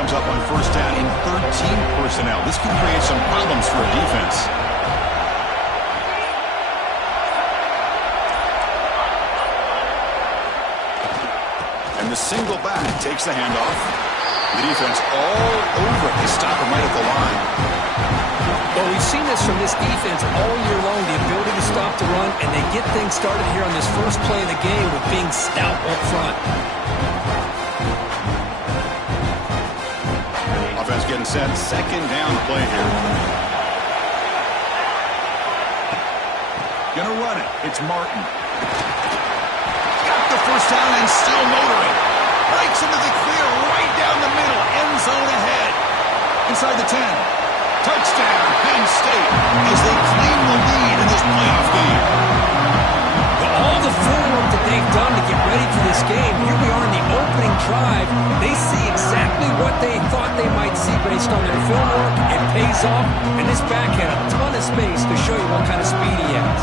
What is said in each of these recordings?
comes up on first down in 13 personnel. This could create some problems for a defense. And the single back takes the handoff. The defense all over it. They stop him right at the line. Well, we've seen this from this defense all year long, the ability to stop the run, and they get things started here on this first play of the game with being stout up front. Offense getting set. Second down play here. Gonna run it. It's Martin. Got the first down and still motoring. Breaks into the clear right down the middle. End zone ahead. Inside the 10. Touchdown, Penn State, as they claim the lead in this playoff game. But all the footwork that they've done to get ready for this game, here we are in the opening drive. They see exactly what they thought they might see based on their film work. It pays off, and this back had a ton of space to show you what kind of speed he has.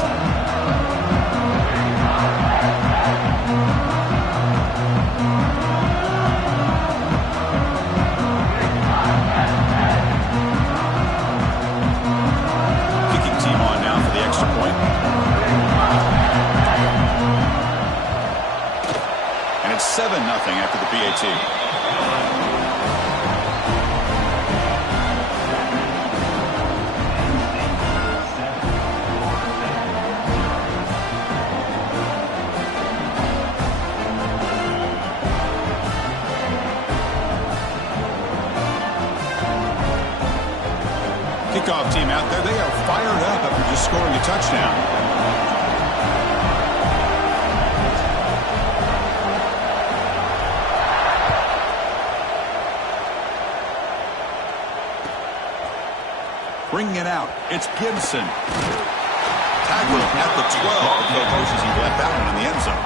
And it's 7-0 after the PAT. Kickoff team out there. They are fired up after just scoring a touchdown. Bringing it out. It's Gibson. Tackled at the 12. The coach as he left that one in the end zone.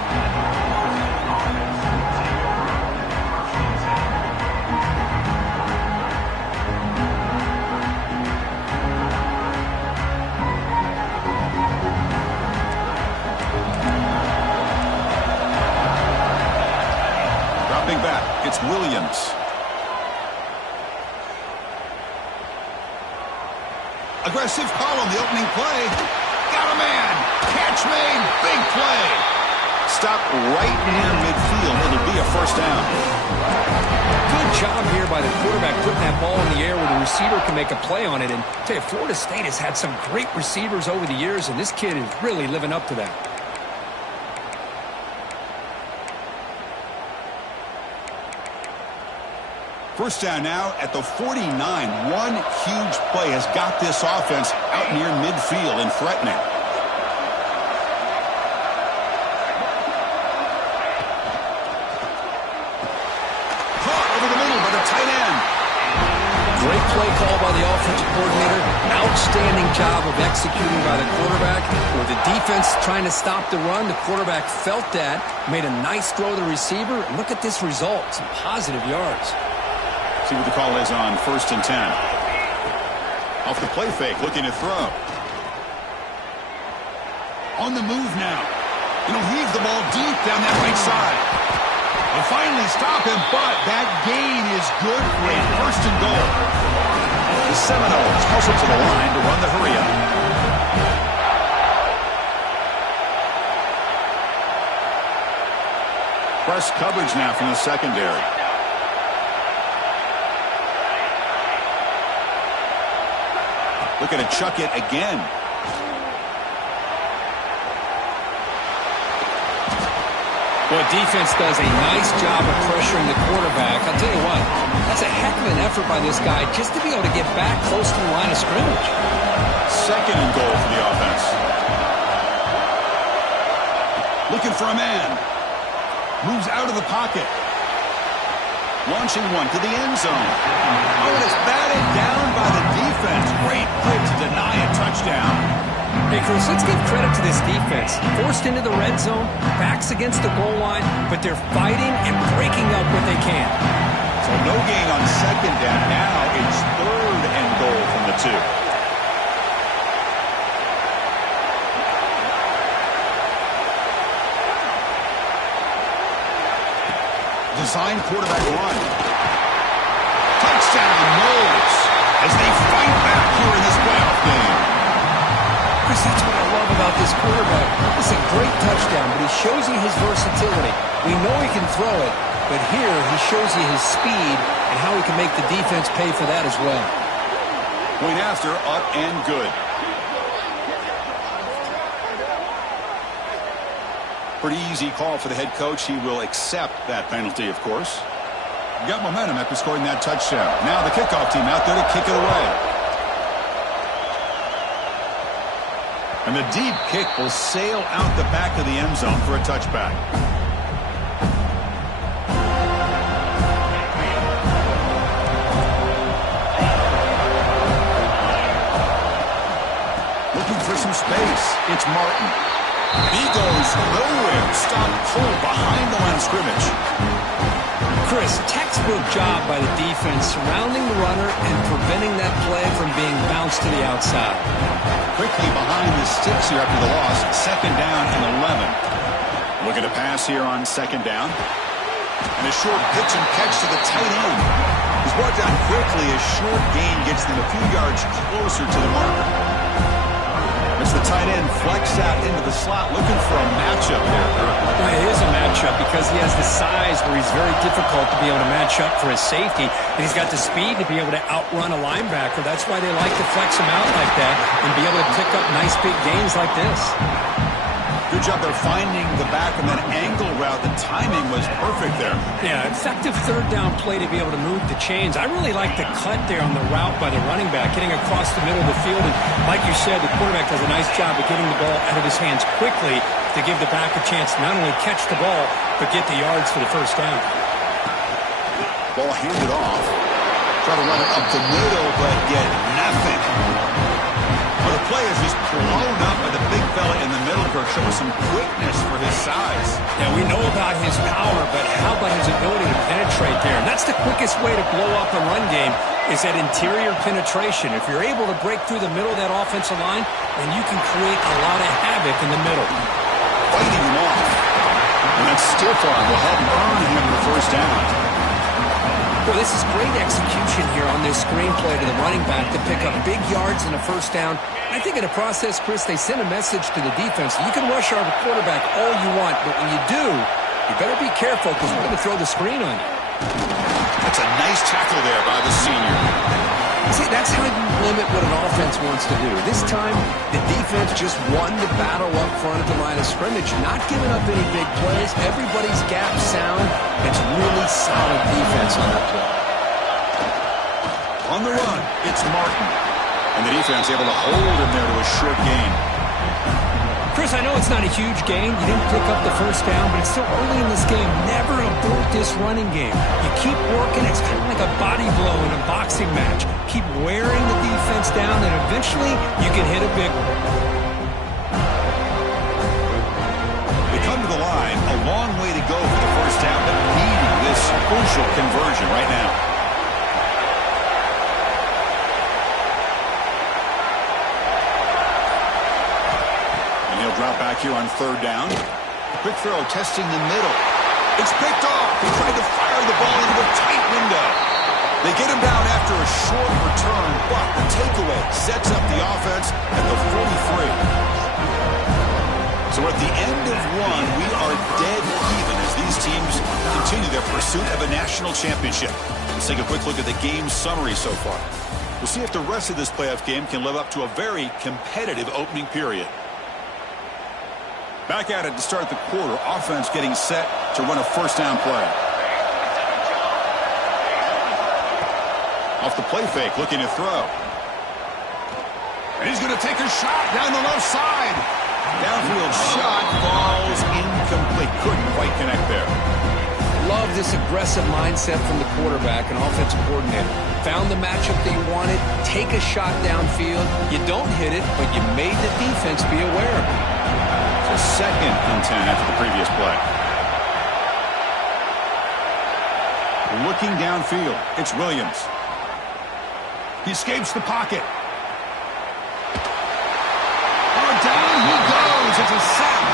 Dropping back. It's Williams. Aggressive call on the opening play. Got a man. Catch made. Big play. Stop right near midfield. It'll be a first down. Good job here by the quarterback putting that ball in the air where the receiver can make a play on it. And I tell you, Florida State has had some great receivers over the years, and this kid is really living up to that. First down now at the 49. One huge play has got this offense out near midfield and threatening. Caught over the middle by the tight end. Great play call by the offensive coordinator. Outstanding job of executing by the quarterback. With the defense trying to stop the run, the quarterback felt that, made a nice throw to the receiver. Look at this result. Some positive yards. See what the call is on 1st and 10. Off the play fake, looking to throw. On the move now. He'll heave the ball deep down that right side. They'll finally stop him, but that gain is good for a 1st and goal. The Seminoles hustle to the line to run the hurry-up. Press coverage now from the secondary. Looking to chuck it again. Well, defense does a nice job of pressuring the quarterback. I'll tell you what, that's a heck of an effort by this guy just to be able to get back close to the line of scrimmage. 2nd and goal for the offense. Looking for a man. Moves out of the pocket. Launching one to the end zone. Oh, and it's batted down by the defense. Great play to deny a touchdown. Hey, Chris, let's give credit to this defense. Forced into the red zone, backs against the goal line, but they're fighting and breaking up what they can. So no gain on 2nd down. Now it's 3rd and goal from the 2. Design quarterback run. touchdown Knowles as they fight back here in this playoff game. Chris, that's what I love about this quarterback. It's a great touchdown, but he shows you his versatility. We know he can throw it, but here he shows you his speed and how he can make the defense pay for that as well. Point after, up and good. Pretty easy call for the head coach. He will accept that penalty, of course. Got momentum after scoring that touchdown. Now the kickoff team out there to kick it away. And the deep kick will sail out the back of the end zone for a touchback. Looking for some space. It's Martin. He goes nowhere. Stop pulled behind the line of scrimmage. Chris, textbook job by the defense surrounding the runner and preventing that play from being bounced to the outside. Quickly behind the sticks here after the loss. Second down and 11. Look at a pass here on second down. And a short pitch and catch to the tight end. He's brought down quickly. A short gain gets them a few yards closer to the marker. As the tight end flexed out into the slot, looking for a matchup there. Well, it is a matchup because he has the size where he's very difficult to be able to match up for his safety, and he's got the speed to be able to outrun a linebacker. That's why they like to flex him out like that and be able to pick up nice big gains like this. Good job there finding the back of that angle route. The timing was perfect there. Yeah, effective third down play to be able to move the chains. I really like the cut there on the route by the running back, getting across the middle of the field. And like you said, the quarterback does a nice job of getting the ball out of his hands quickly to give the back a chance to not only catch the ball, but get the yards for the first down. Ball handed off. Try to run it up the middle, but get nothing. Well, the play is just blown up by the big fella in the middle for showing some quickness for his size. Yeah, we know about his power, but how about his ability to penetrate there? And that's the quickest way to blow up a run game is that interior penetration. If you're able to break through the middle of that offensive line, then you can create a lot of havoc in the middle. Fighting him off. And that stiff arm will help earn him the first down. Well, this is great execution here on this screenplay to the running back to pick up big yards in the first down. I think in the process, Chris, they send a message to the defense. You can rush our quarterback all you want, but when you do, you better be careful because we're going to throw the screen on you. That's a nice tackle there by the senior. See, that's how you limit what an offense wants to do. This time, the defense just won the battle up front at the line of scrimmage, not giving up any big plays. Everybody's gap sound. It's really solid defense on that play. On the run, it's Martin. And the defense able to hold him there to a short gain. Chris, I know it's not a huge gain. You didn't pick up the first down, but it's still early in this game. Never abort this running game. You keep working. It's kind of like a body blow in a boxing match. Keep wearing the defense down, and eventually you can hit a big one. They come to the line. A long way to go for the first down, but needing this crucial conversion right now. Drop back here on third down. Quick throw, testing the middle. It's picked off. He tried to fire the ball into a tight window. They get him down after a short return, but the takeaway sets up the offense at the 43. So at the end of one, we are dead even as these teams continue their pursuit of a national championship. Let's take a quick look at the game summary so far. We'll see if the rest of this playoff game can live up to a very competitive opening period. Back at it to start the quarter. Offense getting set to run a first down play. Off the play fake, looking to throw. And he's going to take a shot down the left side. Downfield shot falls incomplete. Couldn't quite connect there. Love this aggressive mindset from the quarterback and offensive coordinator. Found the matchup that you wanted. Take a shot downfield. You don't hit it, but you made the defense be aware of it. Second and 10 after the previous play. Looking downfield, it's Williams. He escapes the pocket. Oh, down he goes. It's a sack.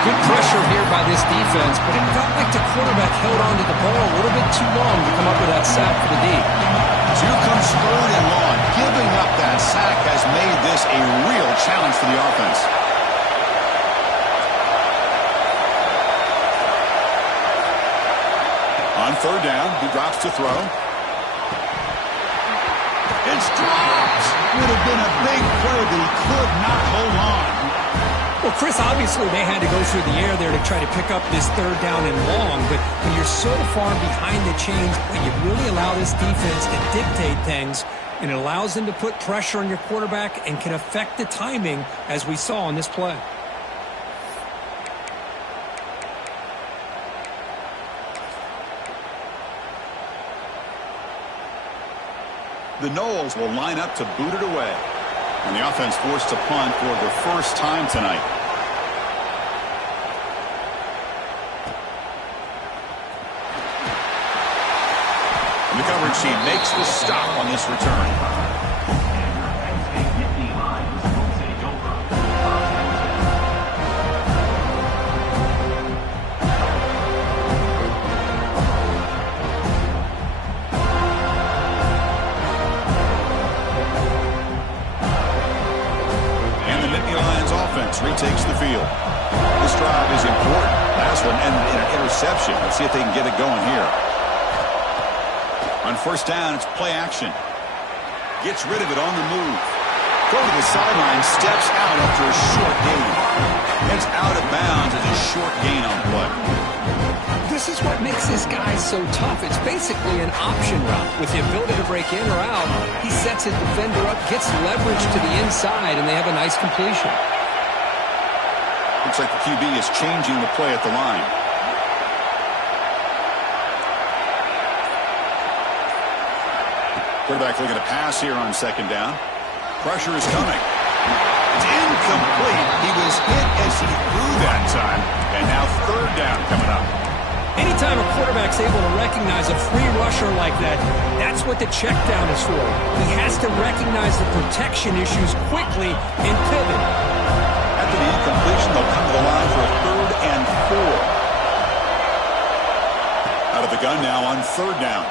Good pressure here by this defense, but it felt like the quarterback held on to the ball a little bit too long to come up with that sack for the D. Here comes third and long. Giving up that sack has made this a real challenge for the offense. On third down, he drops to throw. It's dropped. Would have been a big play, but he could not hold on. Well, Chris, obviously they had to go through the air there to try to pick up this third down and long, but when you're so far behind the chains, you really allow this defense to dictate things, and it allows them to put pressure on your quarterback and can affect the timing, as we saw on this play. The Noles will line up to boot it away. And the offense forced to punt for the first time tonight. And the coverage team makes the stop on this return. Retakes the field. This drive is important. Last one and an interception. Let's see if they can get it going here. On first down, it's play action. Gets rid of it on the move. Go to the sideline, steps out after a short gain. It's out of bounds as a short gain on play. This is what makes this guy so tough. It's basically an option route. With the ability to break in or out, he sets his defender up, gets leverage to the inside, and they have a nice completion. Looks like the QB is changing the play at the line. Quarterback looking to pass here on second down. Pressure is coming. It's incomplete. He was hit as he threw that time. And now third down coming up. Anytime a quarterback's able to recognize a free rusher like that, that's what the check down is for. He has to recognize the protection issues quickly and pivot. After the incompletion, they'll come to the line for a 3rd and 4. Out of the gun now on third down.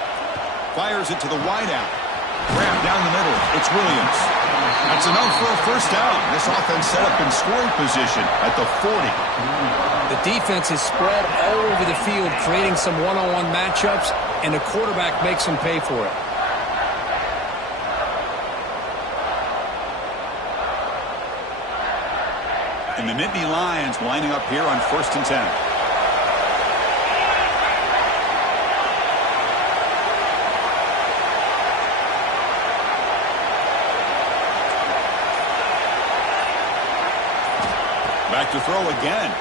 Fires it to the wideout. Grab down the middle. It's Williams. That's enough for a first down. This offense set up in scoring position at the 40. The defense is spread all over the field, creating some one-on-one matchups, and the quarterback makes them pay for it. And the Nittany Lions lining up here on 1st and 10. Back to throw again.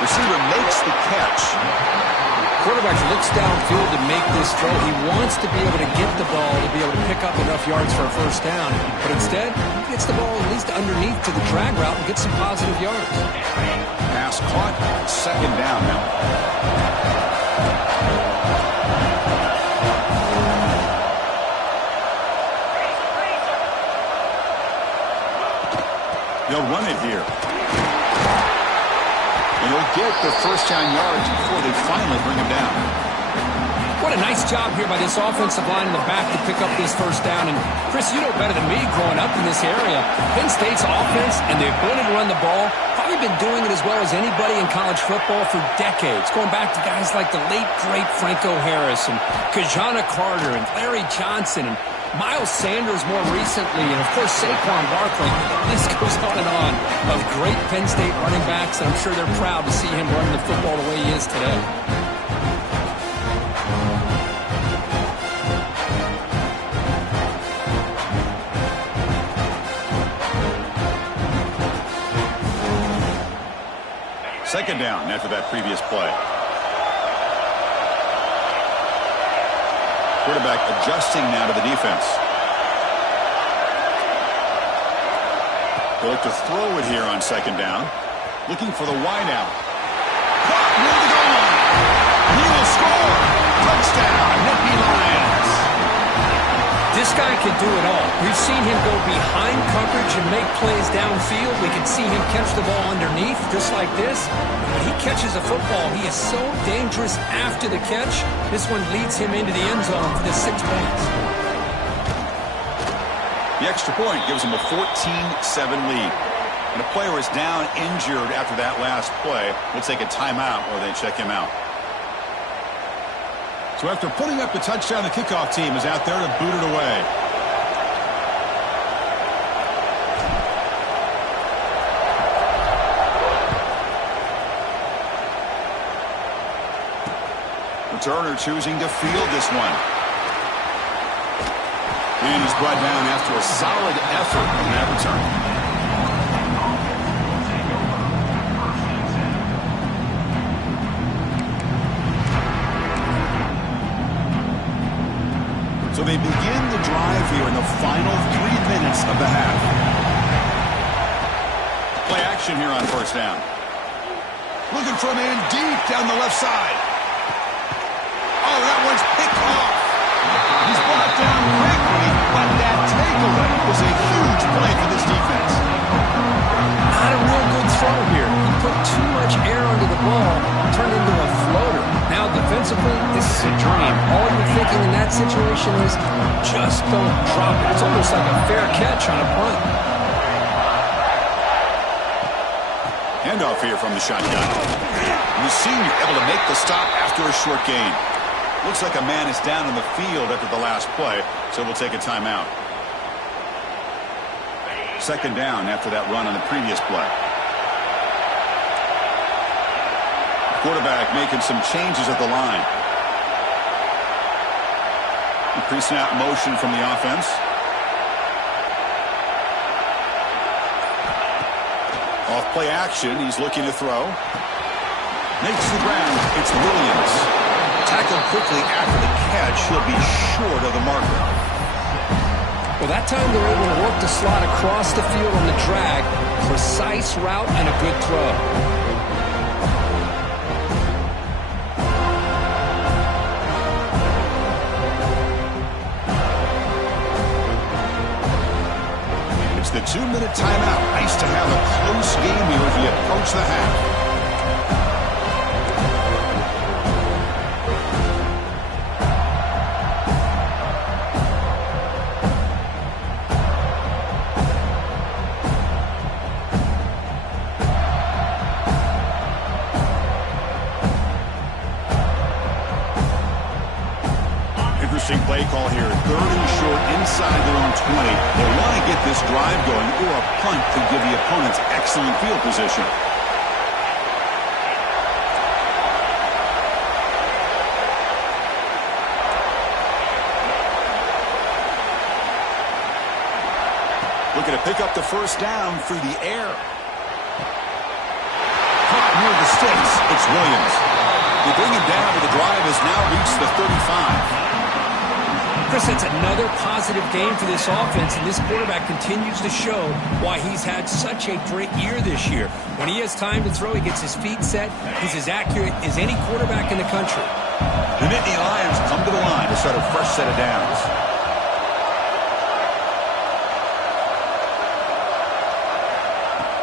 Receiver makes the catch. Quarterback looks downfield to make this throw. He wants to be able to get the ball to be able to pick up enough yards for a first down. But instead, he gets the ball at least underneath to the drag route and gets some positive yards. Pass caught. Second down now. They'll run it here. And he'll get the first down yards before they finally bring him down. What a nice job here by this offensive line in the back to pick up this first down. And, Chris, you know better than me growing up in this area. Penn State's offense and the ability to run the ball, probably been doing it as well as anybody in college football for decades. Going back to guys like the late, great Franco Harris and Kajana Carter and Larry Johnson and Miles Sanders more recently, and of course Saquon Barkley. The list goes on and on of great Penn State running backs, and I'm sure they're proud to see him run the football the way he is today. Second down after that previous play. Quarterback adjusting now to the defense. They'll look to throw it here on second down. Looking for the wideout. Caught near the goal line. He will score. Touchdown, Nittany Lions. This guy can do it all. We've seen him go behind coverage and make plays downfield. We can see him catch the ball underneath, just like this. When he catches a football, he is so dangerous after the catch. This one leads him into the end zone for the 6 points. The extra point gives him a 14-7 lead. And a player is down injured after that last play. We'll take a timeout or they check him out. So after putting up the touchdown, the kickoff team is out there to boot it away. Returner choosing to field this one. And he's brought down after a solid effort on that return. So they begin the drive here in the final 3 minutes of the half. Play action here on first down. Looking for a man deep down the left side. Oh, that one's picked off. He's brought down quickly, but that takeaway was a huge play for this defense. Not a real good throw here. He put too much air under the ball, turned into a floater. Now defensively, this is a dream. All you're thinking in that situation is just don't drop it. It's almost like a fair catch on a punt. Handoff here from the shotgun. The senior able to make the stop after a short gain. Looks like a man is down in the field after the last play, so we'll take a timeout. Second down after that run on the previous play. Quarterback making some changes at the line. Pre-snap motion from the offense. Off play action, he's looking to throw. Makes the ground, it's Williams. Tackled quickly after the catch, he'll be short of the marker. Well, that time they're able to work the slot across the field on the drag. Precise route and a good throw. It's the 2-minute timeout. Nice to have a close game here as we approach the half. Play call here, 3rd and short inside their own 20. They want to get this drive going, or a punt could give the opponents excellent field position. Looking to pick up the first down through the air. Caught near the sticks, it's Williams. They bring him down, but the drive has now reached the 35. Chris, it's another positive game for this offense, and this quarterback continues to show why he's had such a great year this year. When he has time to throw, he gets his feet set. He's as accurate as any quarterback in the country. The Nittany Lions come to the line to start a fresh set of downs.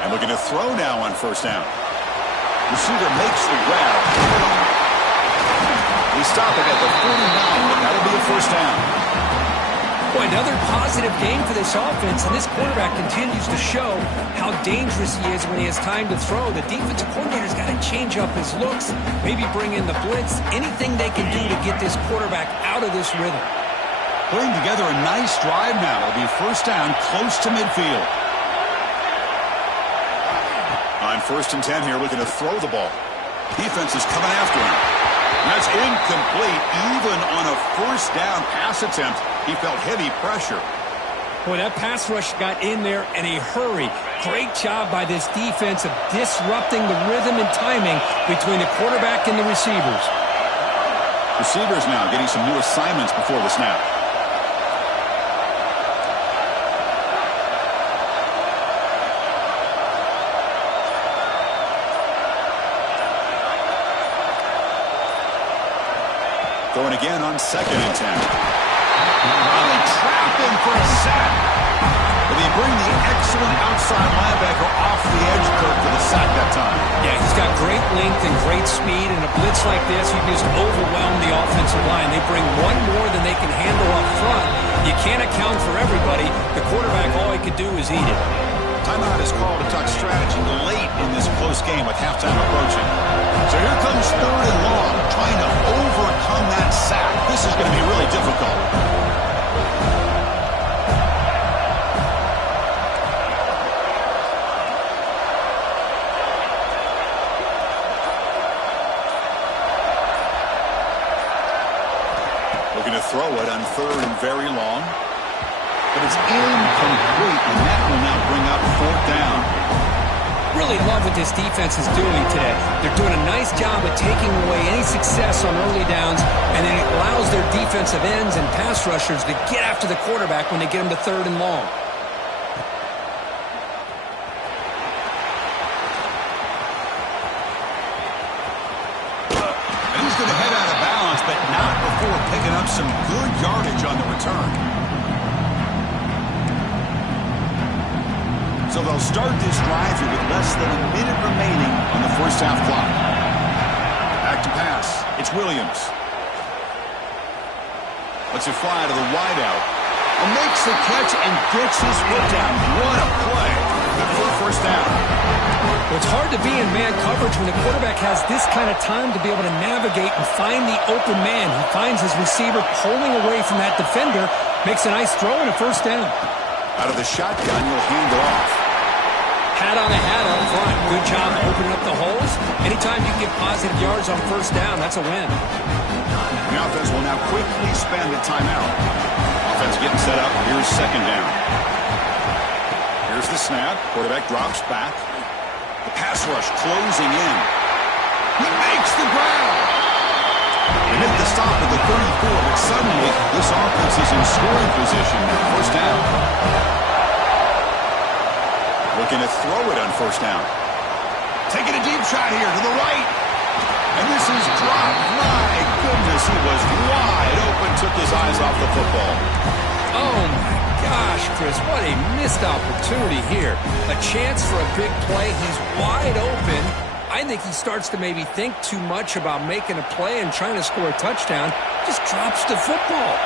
And looking to throw now on first down. Receiver makes the grab. We stop it at the 49, but that'll be a first down. Boy, another positive game for this offense, and this quarterback continues to show how dangerous he is when he has time to throw. The defensive coordinator's got to change up his looks, maybe bring in the blitz, anything they can do to get this quarterback out of this rhythm. Putting together a nice drive now. It'll be first down close to midfield. On 1st and 10 here, looking to throw the ball. Defense is coming after him. That's incomplete. Even on a first down pass attempt, he felt heavy pressure. Boy, that pass rush got in there in a hurry. Great job by this defense of disrupting the rhythm and timing between the quarterback and the receivers. Receivers now getting some new assignments before the snap. Throwing again on 2nd and 10. Well, they trap him for a sack. But they bring the excellent outside linebacker off the edge, Kirk, for the sack that time. Yeah, he's got great length and great speed, and a blitz like this, you can just overwhelm the offensive line. They bring one more than they can handle up front. You can't account for everybody. The quarterback, all he could do is eat it. Timeout is called to talk strategy late in this close game with halftime approaching. So here comes 3rd and long, trying to overcome that sack. This is going to be really difficult. Looking to throw it on 3rd and very long. But it's incomplete, and that will now bring up 4th down. Really love what this defense is doing today. They're doing a nice job of taking away any success on early downs, and then it allows their defensive ends and pass rushers to get after the quarterback when they get them to 3rd and long. And he's going to head out of balance, but not before picking up some good yardage on the return. So they'll start this drive here with less than a minute remaining on the first half clock. Back to pass. It's Williams. Lets it fly to the wideout. And makes the catch and gets his foot down. What a play. Good for a first down. Well, it's hard to be in man coverage when the quarterback has this kind of time to be able to navigate and find the open man. He finds his receiver pulling away from that defender, makes a nice throw and a first down. Out of the shotgun, you'll hand it off. Hat on a hat up front. Good job opening up the holes. Anytime you can get positive yards on first down, that's a win. The offense will now quickly spend the timeout. Offense getting set up. Here's 2nd down. Here's the snap. Quarterback drops back. The pass rush closing in. He makes the grab. They make the stop at the 34, but suddenly this offense is in scoring position. First down. Looking to throw it on first down. Taking a deep shot here to the right. And this is dropped. My goodness, he was wide open. Took his eyes off the football. Oh, my gosh, Chris. What a missed opportunity here. A chance for a big play. He's wide open. I think he starts to maybe think too much about making a play and trying to score a touchdown. Just drops the football.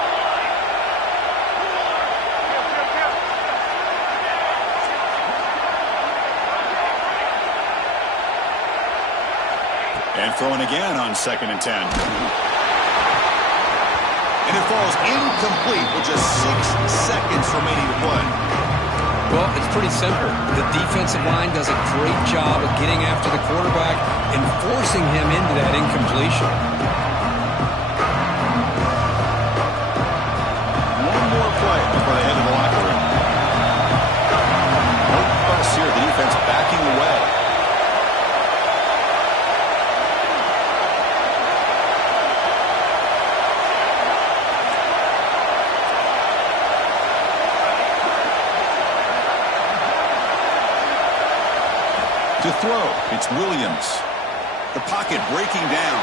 And throwing again on 2nd and 10. And it falls incomplete with just 6 seconds remaining to play. Well, it's pretty simple. The defensive line does a great job of getting after the quarterback and forcing him into that incompletion. One more play before they head to the locker room. No fuss here. The defense backing away. To throw, it's Williams. The pocket breaking down.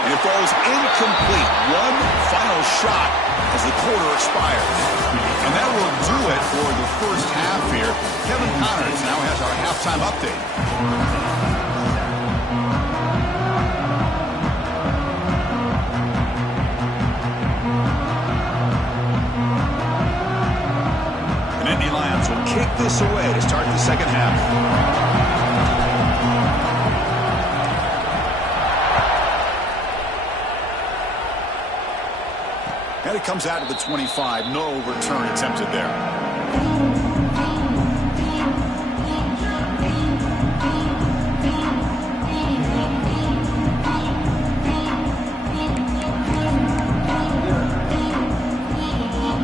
And it falls incomplete. One final shot as the quarter expires. And that will do it for the first half here. Kevin Connors now has our halftime update. Will kick this away to start the second half. And it comes out to the 25. No return attempted there.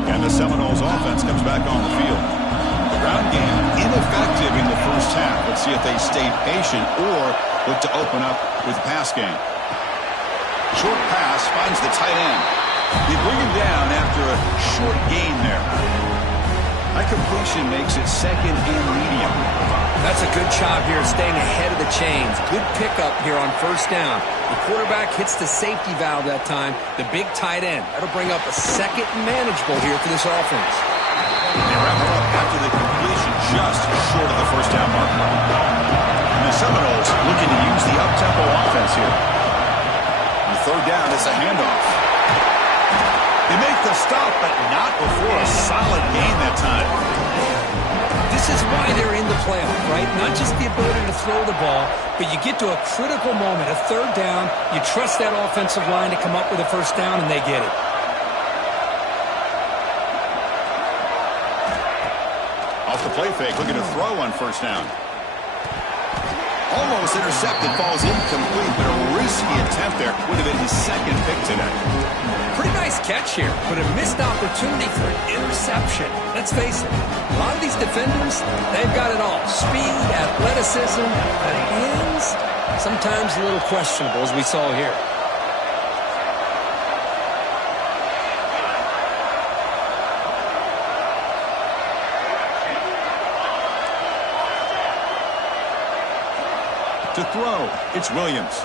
And the Seminoles offense comes back on the field. Ground game ineffective in the first half. Let's see if they stay patient or look to open up with the pass game. Short pass finds the tight end. They bring him down after a short gain there. That completion makes it second and medium. That's a good job here staying ahead of the chains. Good pickup here on first down. The quarterback hits the safety valve that time, the big tight end. That'll bring up a second and manageable here for this offense. They wrap it up after the completion just short of the first down mark. And the Seminoles looking to use the up-tempo offense here. On third down, it's a handoff. They make the stop, but not before a solid gain that time. This is why they're in the playoff, right? Not just the ability to throw the ball, but you get to a critical moment, a third down, you trust that offensive line to come up with a first down, and they get it. Off the play fake, looking to throw on first down. Almost intercepted, falls incomplete, but a risky attempt there. Would have been his second pick today. Pretty nice catch here, but a missed opportunity for an interception. Let's face it, a lot of these defenders, they've got it all. Speed, athleticism, but hands, sometimes a little questionable, as we saw here. To throw, it's Williams.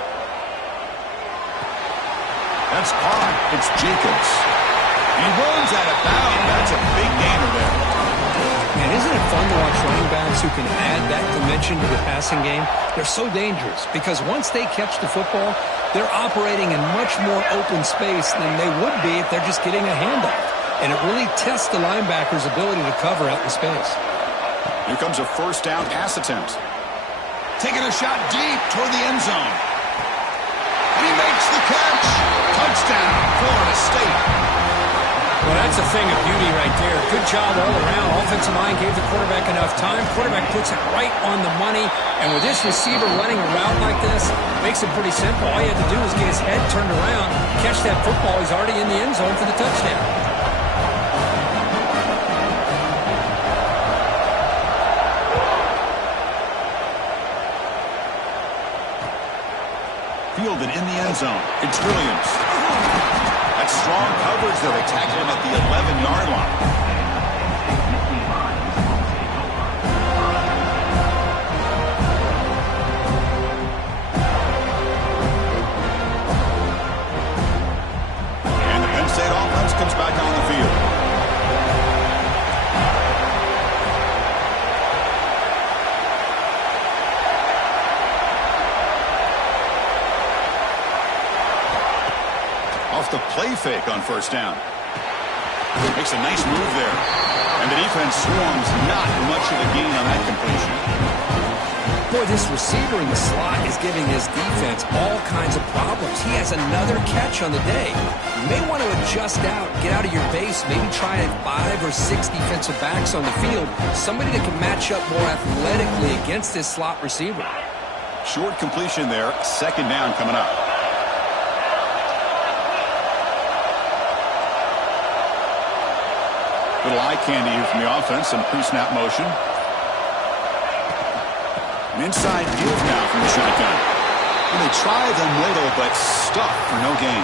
That's caught. It's Jacobs. He runs out of bounds. That's a big gainer there. Man, isn't it fun to watch running backs who can add that dimension to the passing game? They're so dangerous because once they catch the football, they're operating in much more open space than they would be if they're just getting a handoff. And it really tests the linebacker's ability to cover out in space. Here comes a first down pass attempt. Taking a shot deep toward the end zone. And he makes the catch. Touchdown, Florida State. Well, that's a thing of beauty right there. Good job all around. Offensive line gave the quarterback enough time. Quarterback puts it right on the money. And with this receiver running a route like this, makes it pretty simple. All he had to do was get his head turned around, catch that football. He's already in the end zone for the touchdown. Fielded in the end zone. It's Williams. That's strong coverage there. They tackle him at the 11-yard line. And the Penn State offense comes back on the field. The play fake on first down. Makes a nice move there. And the defense swarms, not much of a gain on that completion. Boy, this receiver in the slot is giving his defense all kinds of problems. He has another catch on the day. You may want to adjust out, get out of your base, maybe try 5 or 6 defensive backs on the field. Somebody that can match up more athletically against this slot receiver. Short completion there. Second down coming up. Little eye candy here from the offense. Some pre-snap motion. An inside give now from the shotgun. And they try the middle, but stuck for no gain.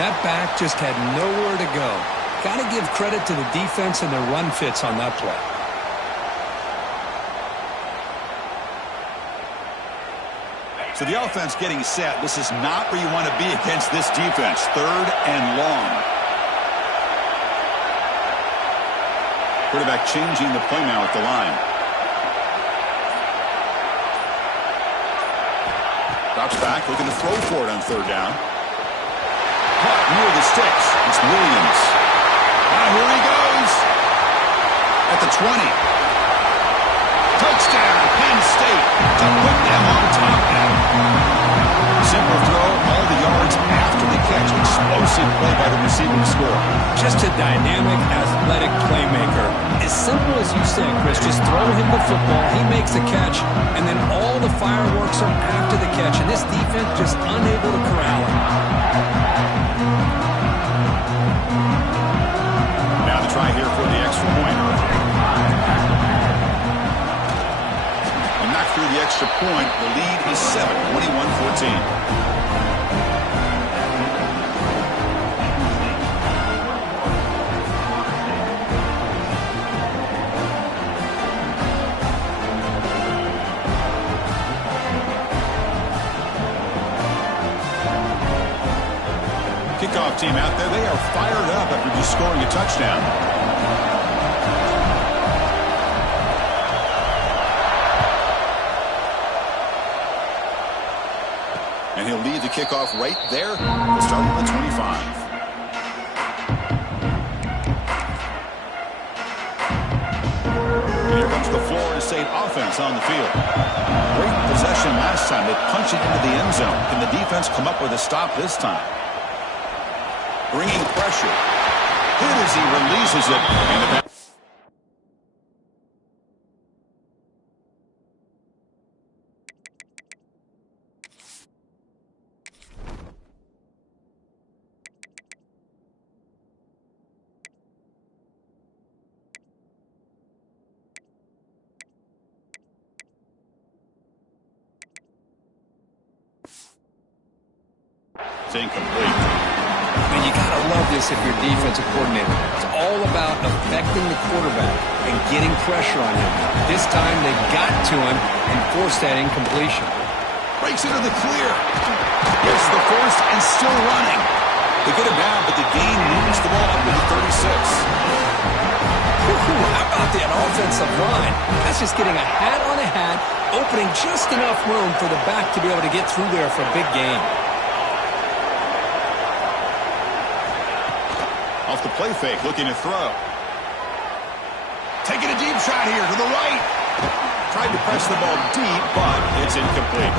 That back just had nowhere to go. Got to give credit to the defense and their run fits on that play. So the offense getting set. This is not where you want to be against this defense. Third and long. Quarterback changing the play now at the line. Drops back, looking to throw for it on third down. Caught near the sticks. It's Williams. Now here he goes. At the 20. Touchdown, Penn State, to put them on top now. Simple throw, all the yards after the catch. Explosive play by the receiver to score. Just a dynamic, athletic playmaker. As simple as you said, Chris, just throw him the football, he makes the catch, and then all the fireworks are after the catch. And this defense just unable to corral him. Now the try here for the extra point. And knocked through the extra point. The lead is 7, 21-14. kickoff team out there. They are fired up after just scoring a touchdown. And he'll lead the kickoff right there. We'll start on the 25. Here comes the Florida State offense on the field. Great possession last time. They punch it into the end zone. Can the defense come up with a stop this time? Bringing pressure. Hit as he releases it. And the back. Incomplete. And you got to love this if you're defensive coordinator. It's all about affecting the quarterback and getting pressure on him. This time they got to him and forced that incompletion. Breaks into the clear. Gets the first and still running. They get him down, but the gain moves the ball up to the 36. How about that offensive line? That's just getting a hat on a hat, opening just enough room for the back to be able to get through there for a big gain. Off the play fake, looking to throw. Taking a deep shot here to the right. Tried to press the ball deep, but it's incomplete.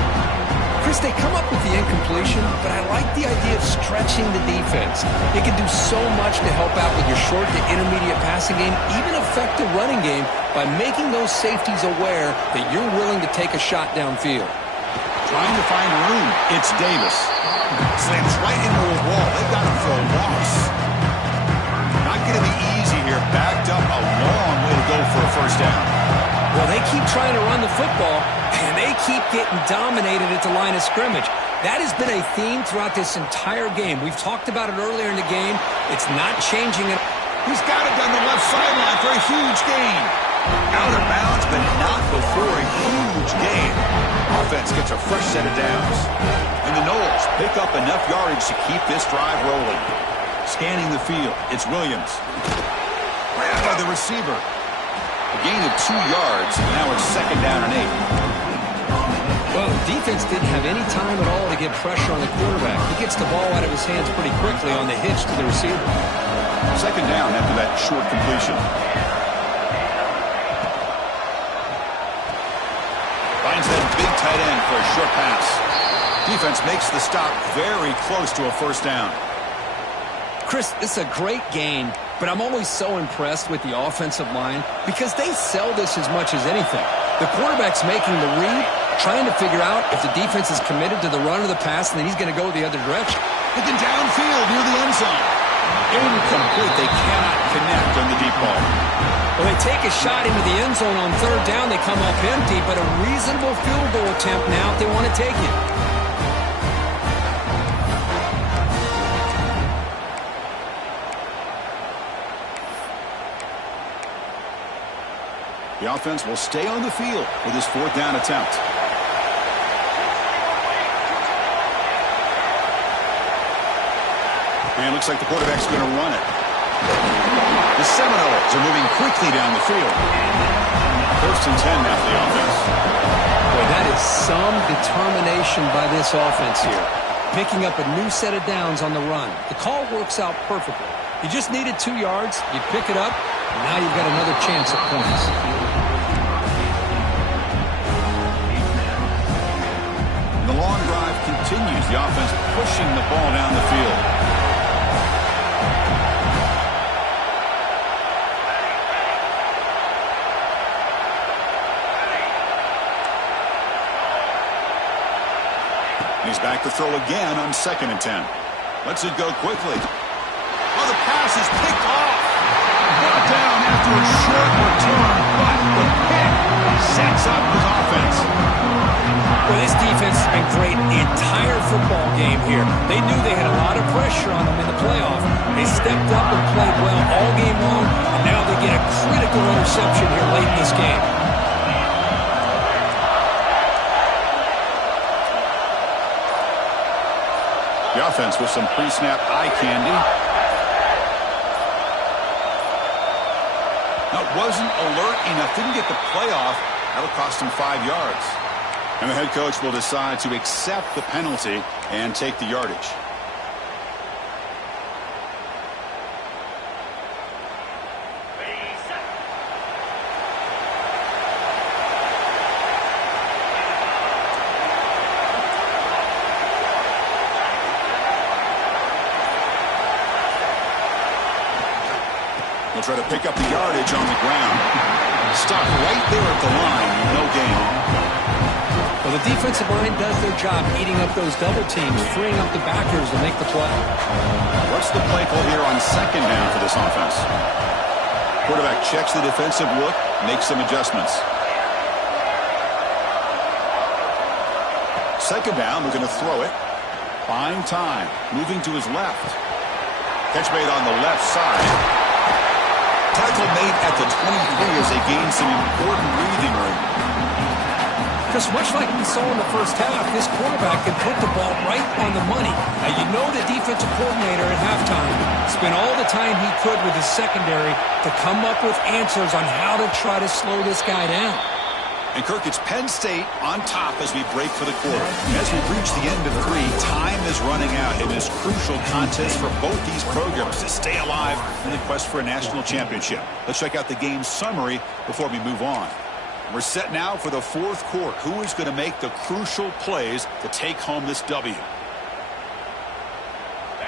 Chris, they come up with the incompletion, but I like the idea of stretching the defense. It can do so much to help out with your short to intermediate passing game, even affect the running game by making those safeties aware that you're willing to take a shot downfield. Trying to find room. It's Davis. Slams right into a wall. They've got him for a loss. Not going to be easy here. Backed up a long way to go for a first down. Well, they keep trying to run the football, and they keep getting dominated at the line of scrimmage. That has been a theme throughout this entire game. We've talked about it earlier in the game. It's not changing it. He's got it down the left sideline for a huge gain. Out of bounds, but not before a huge gain. Offense gets a fresh set of downs. And the Noles pick up enough yardage to keep this drive rolling. Scanning the field, it's Williams. Grabbed by the receiver. A gain of 2 yards, now it's second down and 8. Well, the defense didn't have any time at all to get pressure on the quarterback. He gets the ball out of his hands pretty quickly on the hitch to the receiver. Second down after that short completion. Finds that big tight end for a short pass. Defense makes the stop very close to a first down. Chris, this is a great gain, but I'm always so impressed with the offensive line because they sell this as much as anything. The quarterback's making the read, trying to figure out if the defense is committed to the run or the pass, and then he's going to go the other direction. Looking downfield near the end zone. Incomplete. They cannot connect on the deep ball. Well, they take a shot into the end zone on third down. They come up empty, but a reasonable field goal attempt now if they want to take it. The offense will stay on the field with this fourth down attempt. And it looks like the quarterback's going to run it. The Seminoles are moving quickly down the field. First and 10 now for the offense. Boy, that is some determination by this offense here. Picking up a new set of downs on the run. The call works out perfectly. You just needed 2 yards. You pick it up, and now you've got another chance at points. The long drive continues. The offense pushing the ball down the field. He's back to throw again on second and 10. Lets it go quickly. Oh, the pass is picked off. Brought down after a short return, but the pick sets up his offense. Well, this defense has been great the entire football game here. They knew they had a lot of pressure on them in the playoff. They stepped up and played well all game long, and now they get a critical interception here late in this game. The offense with some pre-snap eye candy. Now, it wasn't alert enough. Didn't get the play off. That'll cost him 5 yards. And the head coach will decide to accept the penalty and take the yardage. He'll try to pick up the yardage on the ground. Stuck right there at the line. No gain. Well, the defensive line does their job eating up those double teams, freeing up the backers to make the play. What's the play call here on second down for this offense? Quarterback checks the defensive look, makes some adjustments. Second down, we're going to throw it. Buying time, moving to his left. Catch made on the left side. Tackle made at the 23 as they gain some important breathing room. Because much like we saw in the first half, this quarterback can put the ball right on the money. Now, you know the defensive coordinator at halftime spent all the time he could with his secondary to come up with answers on how to try to slow this guy down. And, Kirk, it's Penn State on top as we break for the quarter. As we reach the end of 3, time is running out in this crucial contest for both these programs to stay alive in the quest for a national championship. Let's check out the game summary before we move on. We're set now for the fourth quarter. Who is going to make the crucial plays to take home this W?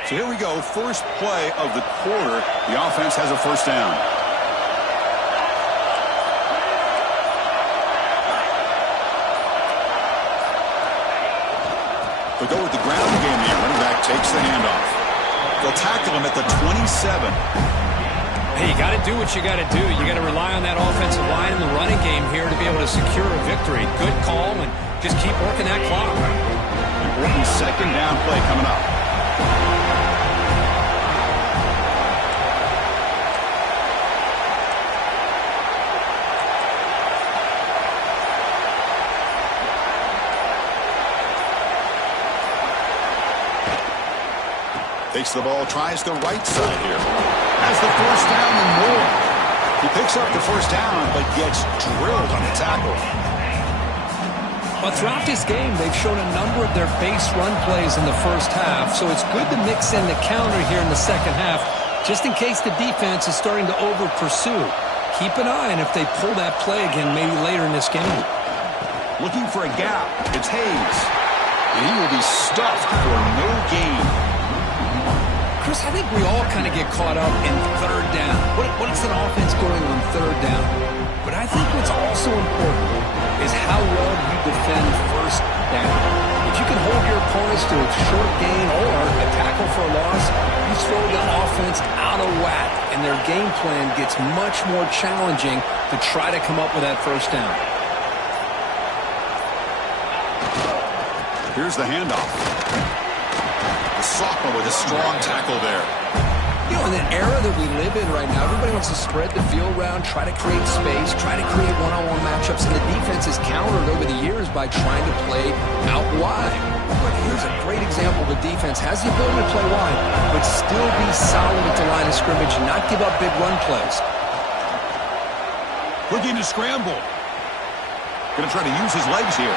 So here we go. First play of the quarter. The offense has a first down. They'll go with the ground game here. Running back takes the handoff. They'll tackle him at the 27. Hey, you got to do what you got to do. You got to rely on that offensive line in the running game here to be able to secure a victory. Good call, and just keep working that clock. Important second down play coming up. Takes the ball, tries the right side here. Has the first down and more. He picks up the first down, but gets drilled on the tackle. Well, throughout this game, they've shown a number of their base run plays in the first half, so it's good to mix in the counter here in the second half, just in case the defense is starting to over-pursue. Keep an eye on if they pull that play again maybe later in this game. Looking for a gap. It's Hayes. And he will be stuffed for no gain. Chris, I think we all kind of get caught up in third down. What's an offense doing on third down? But I think what's also important is how well you defend first down. If you can hold your opponents to a short gain or a tackle for a loss, you throw the offense out of whack, and their game plan gets much more challenging to try to come up with that first down. Here's the handoff. The sophomore with a strong tackle there. You know, in the era that we live in right now, everybody wants to spread the field around, try to create space, try to create one-on-one matchups, and the defense is countered over the years by trying to play out wide. But here's a great example. The defense has the ability to play wide, but still be solid at the line of scrimmage and not give up big run plays. Looking to scramble. Going to try to use his legs here.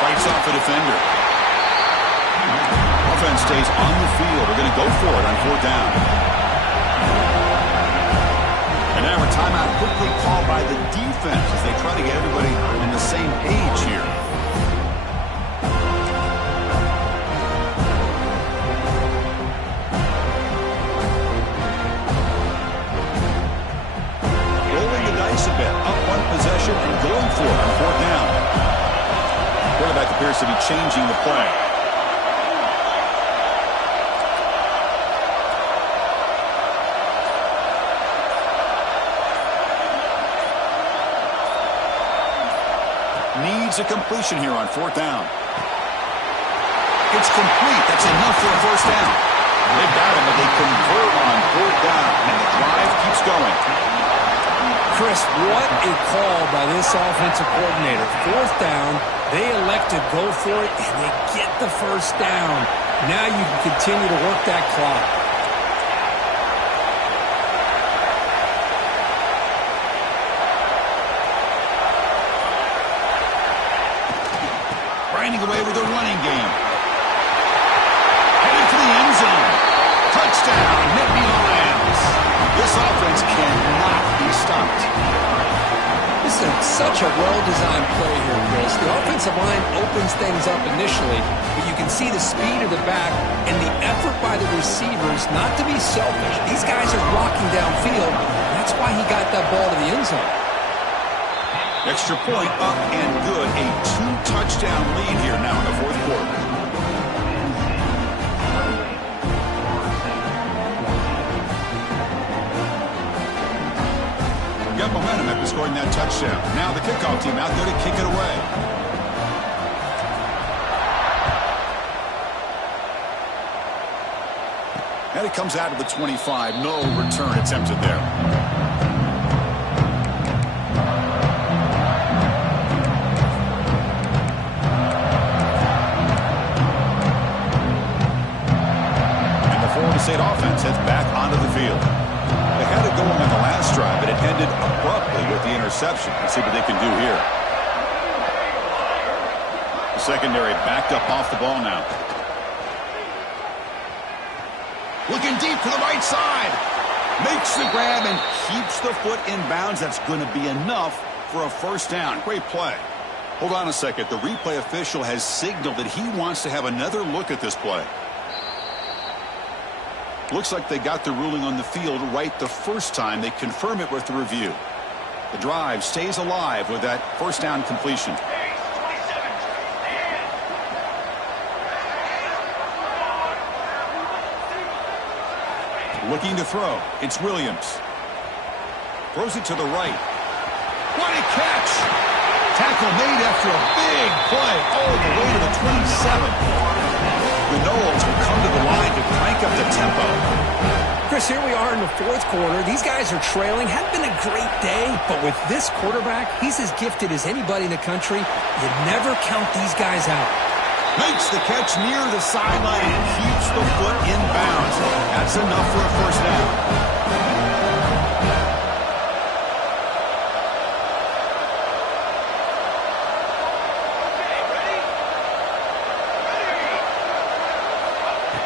Fights off a defender. Offense stays on the field. We're going to go for it on fourth down. And now a timeout quickly called by the defense as they try to get everybody on the same page here. Rolling the dice a bit. Up one possession and going for it on fourth down. Quarterback appears to be changing the play. Needs a completion here on fourth down. It's complete. That's enough for a first down. They've got him, but they convert on fourth down, and the drive keeps going. Chris, what a call by this offensive coordinator. Fourth down, they elect to go for it, and they get the first down. Now you can continue to work that clock. Grinding away with a running game. Heading for the end zone. Touchdown, Nittany Lions. This offense cannot be stopped. This is such a well-designed play here, Chris. The offensive line opens things up initially, but you can see the speed of the back and the effort by the receivers not to be selfish. These guys are blocking downfield. That's why he got that ball to the end zone. Extra point up and good. A 2-touchdown lead here now in the fourth quarter. Got momentum after scoring that touchdown. Now the kickoff team out there to kick it away. And it comes out of the 25. No return attempted there. State offense heads back onto the field. They had it going on the last drive, but it ended abruptly with the interception. Let's see what they can do here. The secondary backed up off the ball now. Looking deep to the right side. Makes the grab and keeps the foot in bounds. That's going to be enough for a first down. Great play. Hold on a second. The replay official has signaled that he wants to have another look at this play. Looks like they got the ruling on the field right the first time. They confirm it with the review. The drive stays alive with that first down completion. Looking to throw. It's Williams. Throws it to the right. What a catch! Tackle made after a big play all the way to the 27. The Knowles will come to the line to crank up the tempo. Chris, here we are in the fourth quarter. These guys are trailing. Hadn't been a great day, but with this quarterback, he's as gifted as anybody in the country. You never count these guys out. Makes the catch near the sideline and keeps the foot in bounds. That's enough for a first down.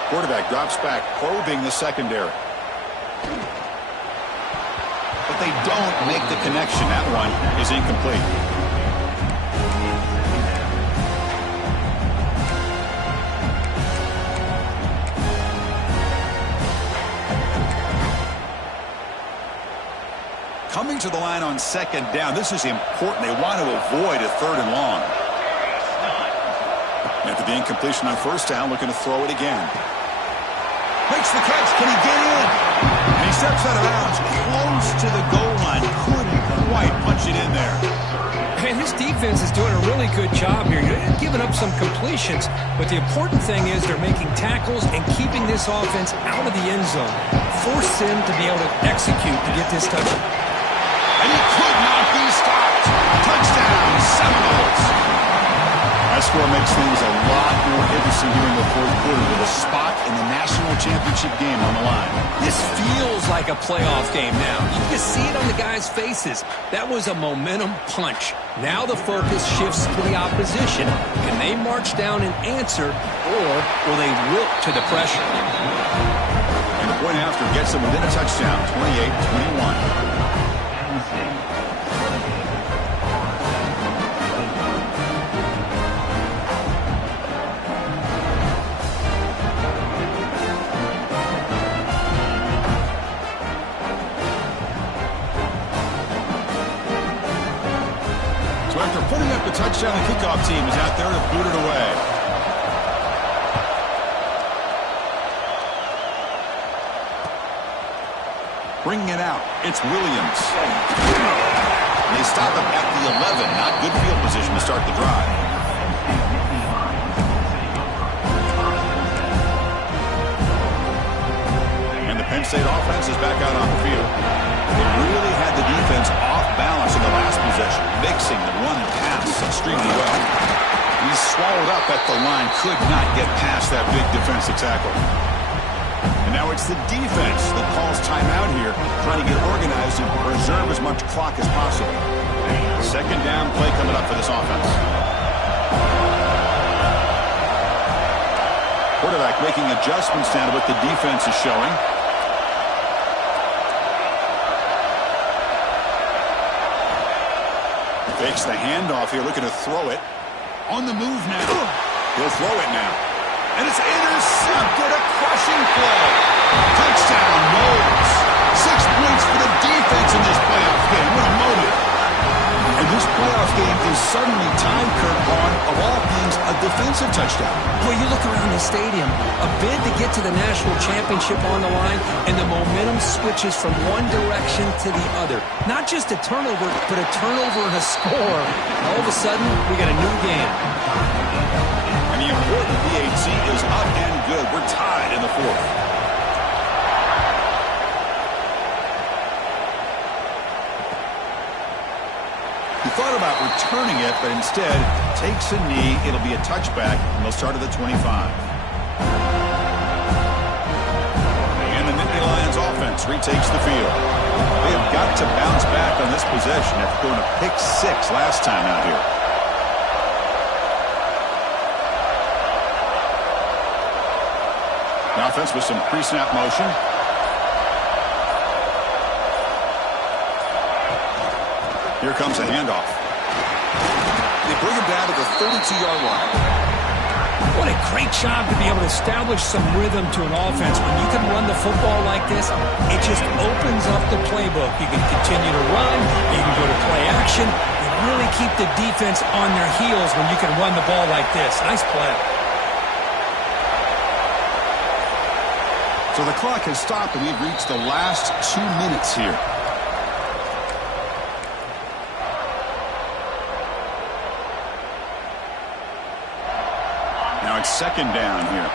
Quarterback drops back, probing the secondary. But they don't make the connection. That one is incomplete. Coming to the line on second down. This is important. They want to avoid a third and long. After the incompletion on first down, looking to throw it again. Makes the catch. Can he get in? And he steps out of bounds close to the goal line. Couldn't quite punch it in there. And this defense is doing a really good job here. You're giving up some completions, but the important thing is they're making tackles and keeping this offense out of the end zone. Force them to be able to execute to get this touchdown. And he could not be stopped. Touchdown, Seminoles. That score makes things a lot more interesting here in the fourth quarter with a spot in the national championship game on the line. This feels like a playoff game now. You can just see it on the guys' faces. That was a momentum punch. Now the focus shifts to the opposition. Can they march down and answer, or will they wilt to the pressure? And the point after gets them within a touchdown, 28-21. After putting up the touchdown, the kickoff team is out there to boot it away. Bringing it out, it's Williams. They stop him at the 11. Not good field position to start the drive. And the Penn State offense is back out on the field. They really had the defense off balance in the last possession, mixing the run and pass extremely well. He's swallowed up at the line. Could not get past that big defensive tackle. And now it's the defense that calls timeout here, trying to get organized and preserve as much clock as possible. Second down play coming up for this offense. Quarterback making adjustments down to what the defense is showing. Fakes the handoff here, looking to throw it. On the move now. He'll throw it now. And it's intercepted, a crushing play. Touchdown, Knowles. 6 points for the defense in this playoff game. What a moment. And this playoff game is suddenly tied, Kirk, on, of all things, a defensive touchdown. Well, you look around the stadium, a bid to get to the national championship on the line, and the momentum switches from one direction to the other. Not just a turnover, but a turnover and a score. All of a sudden, we got a new game. And the important VHC is up and good. We're tied in the fourth. He thought about returning it, but instead takes a knee. It'll be a touchback, and they'll start at the 25. And the Nittany Lions offense retakes the field. They have got to bounce back on this possession after going a pick 6 last time out here. The offense with some pre-snap motion. Here comes a handoff. They bring him down to the 32-yard line. What a great job to be able to establish some rhythm to an offense. When you can run the football like this, it just opens up the playbook. You can continue to run, you can go to play action, and really keep the defense on their heels when you can run the ball like this. Nice play. So the clock has stopped, and we've reached the last 2 minutes here. Now it's second down here.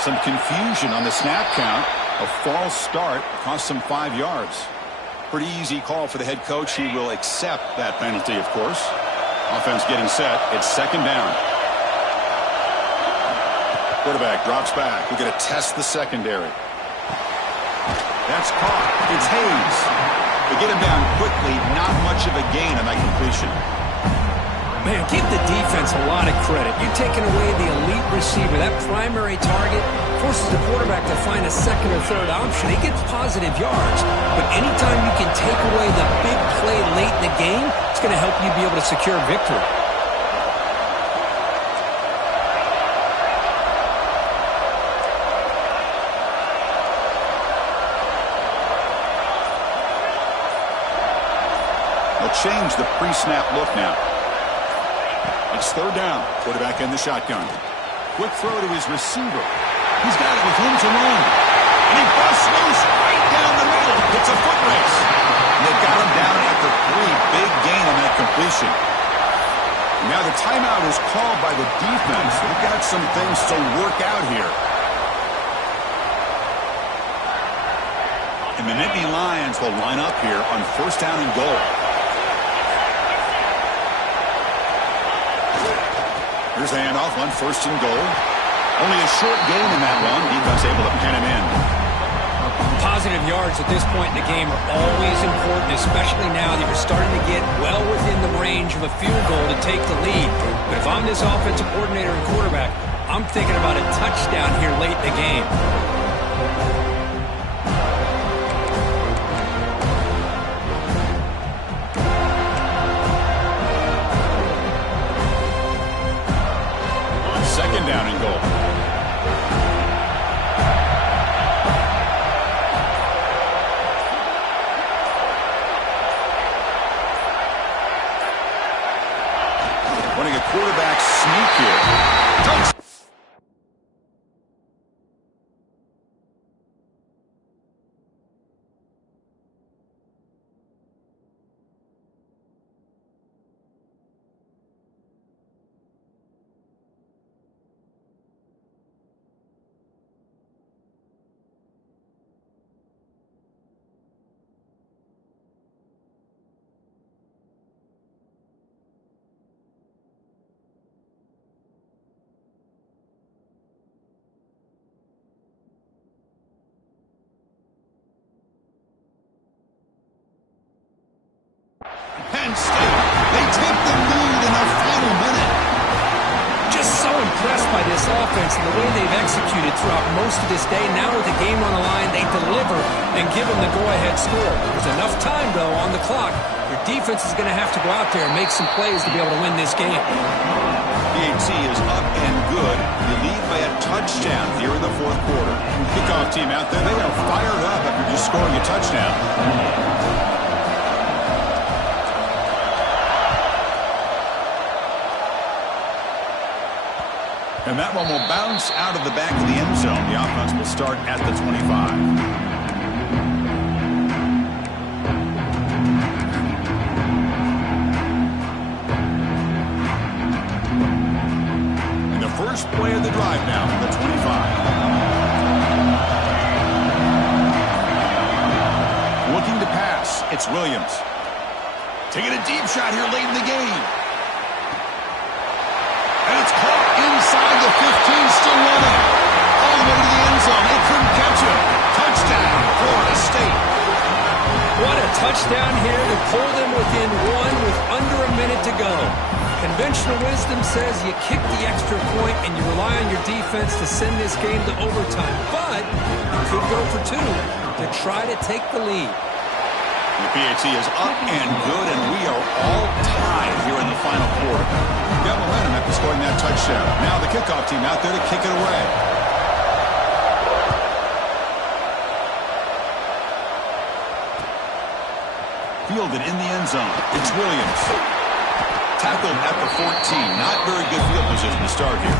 Some confusion on the snap count. A false start cost him 5 yards. Pretty easy call for the head coach. He will accept that penalty, of course. Offense getting set. It's second down. Quarterback drops back. We're going to test the secondary. That's caught. It's Hayes. They get him down quickly. Not much of a gain on that completion. Man, give the defense a lot of credit. You're taking away the elite receiver. That primary target forces the quarterback to find a second or third option. He gets positive yards. But anytime you can take away the big play late in the game, it's going to help you be able to secure victory. They'll change the pre-snap look now. It's third down. Quarterback in the shotgun. Quick throw to his receiver. He's got it with room to run. And he busts loose right down the middle. It's a foot race. And they got him down after 3. Big gain on that completion. Now the timeout is called by the defense. They've got some things to work out here. And the Nittany Lions will line up here on first down and goal. Here's the handoff on first and goal. Only a short gain in that one. Defense able to pen him in. Positive yards at this point in the game are always important, especially now that you're starting to get well within the range of a field goal to take the lead. But if I'm this offensive coordinator and quarterback, I'm thinking about a touchdown here late in the game. Second down and goal. Running a quarterback sneak here. this offense and the way they've executed throughout most of this day. Now with the game on the line, they deliver and give them the go-ahead score. There's enough time, though, on the clock. Your defense is going to have to go out there and make some plays to be able to win this game. Ncca is up and good. You lead by a touchdown here in the fourth quarter. Kickoff team out there, they are fired up after just scoring a touchdown. And that one will bounce out of the back of the end zone. The offense will start at the 25. And the first play of the drive now from the 25. Looking to pass, it's Williams. Taking a deep shot here late in the game. And it's caught inside the 15, still running. All the way to the end zone. They couldn't catch him. Touchdown, Florida State. What a touchdown here to pull them within one with under a minute to go. Conventional wisdom says you kick the extra point and you rely on your defense to send this game to overtime. But you could go for two to try to take the lead. The PAT is up and good, and we are all tied here in the final quarter. Got momentum after scoring that touchdown. Now the kickoff team out there to kick it away. Fielded in the end zone. It's Williams. Tackled at the 14. Not very good field position to start here.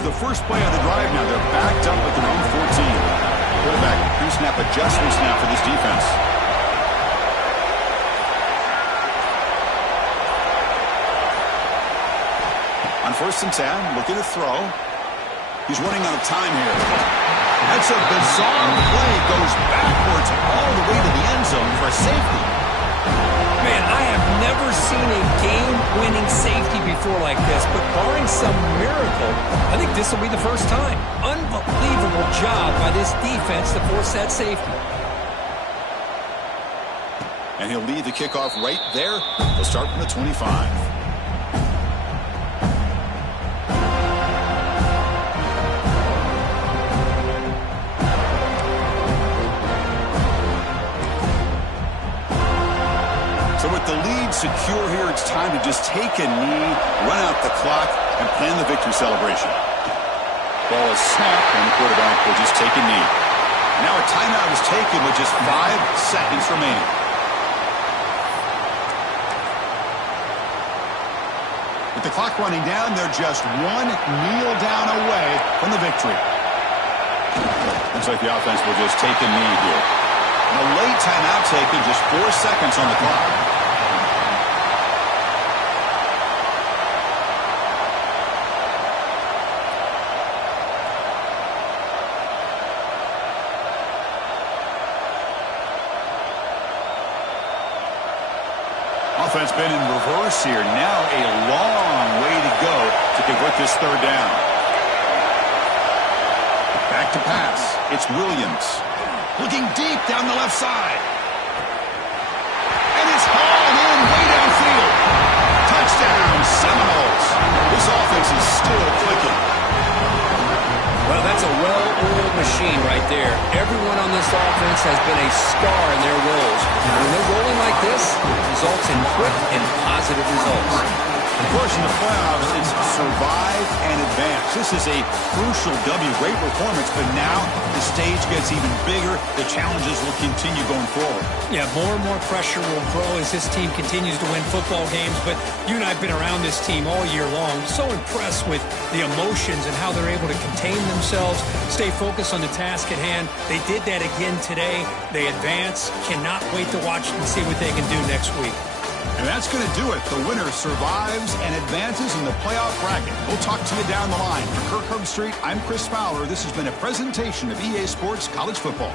The first play of the drive now. They're backed up at their own 14. Quarterback pre-snap adjustments now for this defense. On 1st and 10, looking to throw. He's running out of time here. That's a bizarre play. Goes backwards all the way to the end zone for a safety. Man, I have never seen a game-winning safety before like this, but barring some miracle, I think this will be the first time. Unbelievable job by this defense to force that safety. And he'll lead the kickoff right there. They'll start from the 25. So with the lead secure here, it's time to just take a knee, run out the clock, and plan the victory celebration. Ball is snapped, and the quarterback will just take a knee. Now a timeout is taken with just 5 seconds remaining. With the clock running down, they're just one kneel down away from the victory. Looks like the offense will just take a knee here. And a late timeout taken, just 4 seconds on the clock. Offense been in reverse here. Now a long way to go to convert this third down. Back to pass. It's Williams. Looking deep down the left side. And it's hauled in way downfield. Touchdown, Seminoles. This offense is still clicking. Well, that's a well-oiled machine right there. Everyone on this offense has been a star in their roles. And when they're rolling like this, it results in quick and positive results. Of course, in the playoffs, it's survive and advance. This is a crucial W. Great performance, but now the stage gets even bigger. The challenges will continue going forward. Yeah, more and more pressure will grow as this team continues to win football games. But you and I have been around this team all year long. So impressed with the emotions and how they're able to contain themselves, stay focused on the task at hand. They did that again today. They advance. Cannot wait to watch and see what they can do next week. And that's going to do it. The winner survives and advances in the playoff bracket. We'll talk to you down the line. For Kirk Herbstreit, I'm Chris Fowler. This has been a presentation of EA Sports College Football.